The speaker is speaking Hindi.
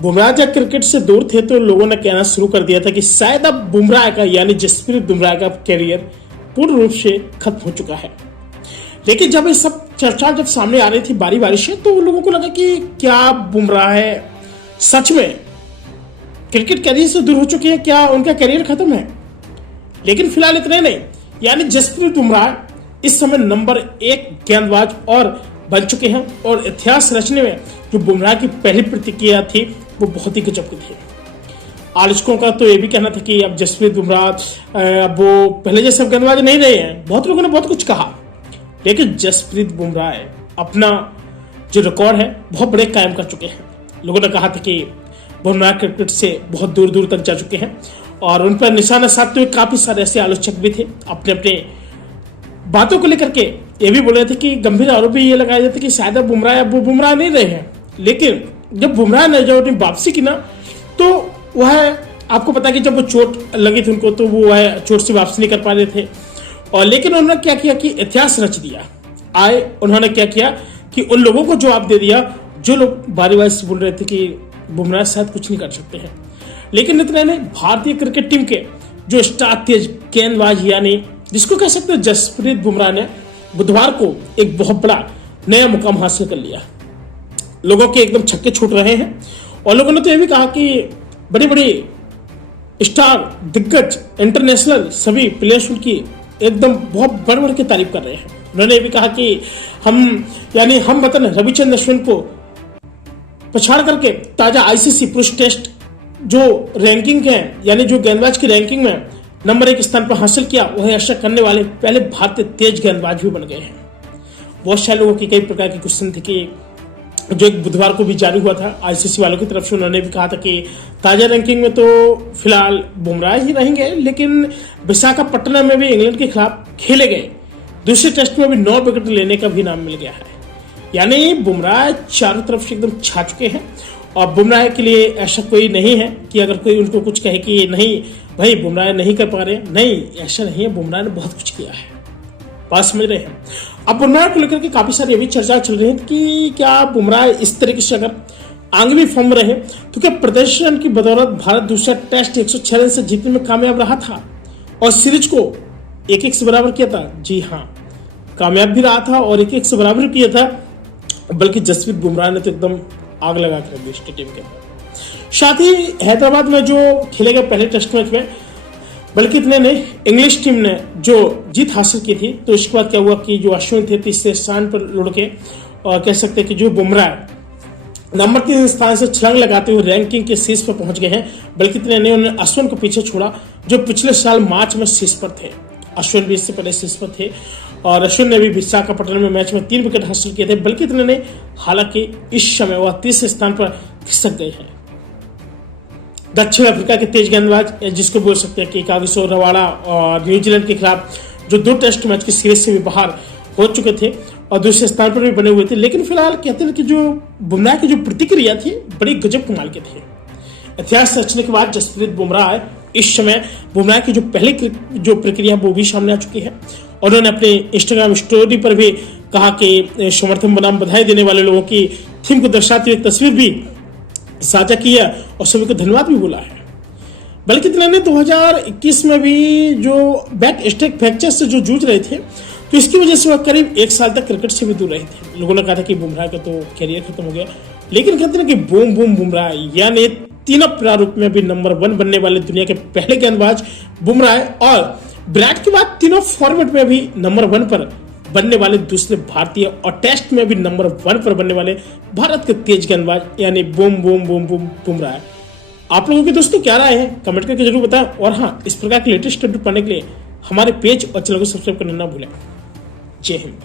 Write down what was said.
बुमराह जब क्रिकेट से दूर थे तो लोगों ने कहना शुरू कर दिया था कि शायद अब बुमराह का यानी जसप्रीत बुमराह का करियर पूर्ण रूप से खत्म हो चुका है। लेकिन जब ये सब चर्चा जब सामने आ रही थी बारी बारी से, तो लोगों को लगा कि क्या बुमराह है सच में क्रिकेट करियर से दूर हो चुके हैं, क्या उनका करियर खत्म है। लेकिन फिलहाल इतने नहीं, यानी जसप्रीत बुमराह इस समय नंबर 1 गेंदबाज और बन चुके हैं और इतिहास रचने में जो बुमराह की पहली प्रतिक्रिया थी वो बहुत ही गजब की थी। आलोचकों का तो ये भी कहना था कि अब जसप्रीत बुमराह अब वो पहले जैसे गेंदबाज नहीं रहे हैं। बहुत लोगों ने बहुत कुछ कहा, लेकिन जसप्रीत बुमराह अपना जो रिकॉर्ड है बहुत बड़े कायम कर चुके हैं। लोगों ने कहा था कि बुमराह क्रिकेट से बहुत दूर दूर तक जा चुके हैं और उन पर निशाना साधते हुए काफी सारे ऐसे आलोचक भी थे। अपने अपने बातों को लेकर के ये भी बोल रहे थे कि गंभीर आरोप भी ये लगाए जाते कि शायद बुमराह अब वो बुमराह नहीं रहे हैं। लेकिन जब बुमराह ने जब अपनी वापसी की ना, तो वह आपको पता कि जब वो चोट लगी थी उनको, तो वो वह चोट से वापसी नहीं कर पा रहे थे। और लेकिन उन्होंने क्या किया कि इतिहास रच दिया। उन्होंने क्या किया कि उन लोगों को जवाब दे दिया जो लोग बारी बारी से बोल रहे थे कि बुमराह शायद कुछ नहीं कर सकते हैं। लेकिन इतना नहीं, भारतीय क्रिकेट टीम के जो स्टार तेज गेंदबाज यानी जिसको कह सकते हैं जसप्रीत बुमराह ने बुधवार को एक बहुत बड़ा नया मुकाम हासिल कर लिया। लोगों के एकदम छक्के छूट रहे हैं और लोगों ने तो यह भी कहा कि बड़ी बड़ी स्टार दिग्गज इंटरनेशनल सभी प्लेयर्स उनकी एकदम बहुत बढ़ बढ़ के तारीफ कर रहे हैं। उन्होंने ये भी कहा कि हम वतन रविचंद्रन अश्विन को पछाड़ करके ताजा आईसीसी पुरुष टेस्ट जो रैंकिंग है यानी जो गेंदबाज की रैंकिंग में नंबर 1 स्थान पर हासिल किया, वह ऐसा करने वाले पहले भारतीय तेज गेंदबाज भी बन गए हैं। बहुत सारे लोगों की कई प्रकार की क्वेश्चन थी कि जो एक बुधवार को भी जारी हुआ था आईसीसी वालों की तरफ से, उन्होंने भी कहा था कि ताजा रैंकिंग में तो फिलहाल बुमराह ही रहेंगे, लेकिन विशाखापट्टनम में भी इंग्लैंड के खिलाफ खेले गए दूसरे टेस्ट में भी 9 विकेट लेने का भी नाम मिल गया है। यानी बुमराह चारों तरफ से एकदम छा चुके हैं और बुमराह के लिए ऐसा कोई नहीं है कि अगर कोई उनको कुछ कहे कि नहीं भाई बुमराह नहीं कर पा रहे, नहीं ऐसा नहीं है। बुमराह ने बहुत कुछ किया है, बात समझ रहे हैं। अब बुमराह को लेकर के काफी सारी अभी चर्चा चल रही है कि क्या बुमराह इस तरीके से अगर आगे भी फॉर्म रहे तो क्या प्रदर्शन की बदौलत भारत दूसरा टेस्ट 106 रन से जीतने में कामयाब रहा था और सीरीज को 1-1 से बराबर किया था। जी हाँ, कामयाब भी रहा था और 1-1 से बराबर किया था, बल्कि जसप्रीत बुमराह ने तो एकदम आग लगा कर दी स्टेडियम के अंदर। साथ ही हैदराबाद में जो खेले गए पहले टेस्ट मैच में, बल्कि इतने नहीं, इंग्लिश टीम ने जो जीत हासिल की थी, तो इसके बाद क्या हुआ कि जो अश्विन थे तीसरे स्थान पर लुढ़ के और कह सकते हैं कि जो बुमराह नंबर 3 स्थान से छलांग लगाते हुए रैंकिंग के शीर्ष पर पहुंच गए हैं। बल्कि इतने नहीं, उन्होंने अश्विन को पीछे छोड़ा जो पिछले साल मार्च में शीर्ष पर थे। अश्विन भी इससे पहले शीर्ष पर थे और अश्विन ने भी विशाखापट्टनम में मैच में 3 विकेट हासिल किए थे। बल्कि इतने नहीं, हालांकि इस समय वह तीसरे स्थान पर खिसक गए हैं। दक्षिण अफ्रीका के तेज गेंदबाज जिसको बोल सकते हैं कि कागिसो रबाड़ा और न्यूजीलैंड के खिलाफ जो 2 टेस्ट मैच की सीरीज से भी बाहर हो चुके थे और दूसरे स्थान पर भी बने हुए थे। लेकिन फिलहाल कहते हैं कि जो बुमराह की जो प्रतिक्रिया थी बड़ी गजब कमाल की थी। इतिहास रचने के बाद जसप्रीत बुमराह इस समय बुमराह की जो पहली जो प्रक्रिया वो भी सामने आ चुकी है और उन्होंने अपने इंस्टाग्राम स्टोरी पर भी कहा कि समर्थन बनाम बधाई देने वाले लोगों की थीम को दर्शाती हुई तस्वीर भी साझा किया और सभी को धन्यवाद भी बोला है। बल्कि इतना नहीं, 2021 में भी जो बैक स्टेक फ्रैक्चर से जो जूझ रहे थे, तो इसकी वजह से वह करीब 1 साल तक क्रिकेट से भी दूर रहे थे। लोगों ने कहा था कि बुमराह का तो करियर खत्म हो गया, लेकिन कहते हैं कि बूम बूम बुमराह यानी तीनों प्रारूप में भी नंबर 1 बनने वाले दुनिया के पहले गेंदबाज बुमराह और विराट के बाद तीनों फॉर्मेट में भी नंबर 1 पर बनने वाले दूसरे भारतीय और टेस्ट में भी नंबर 1 पर बनने वाले भारत के तेज गेंदबाज यानी boom boom boom boom Bumrah. आप लोगों के दोस्तों क्या राय है कमेंट करके जरूर बताएं और हाँ, इस प्रकार के लेटेस्ट अपडेट पाने के लिए हमारे पेज और चैनल को सब्सक्राइब करना ना भूलें। जय हिंद।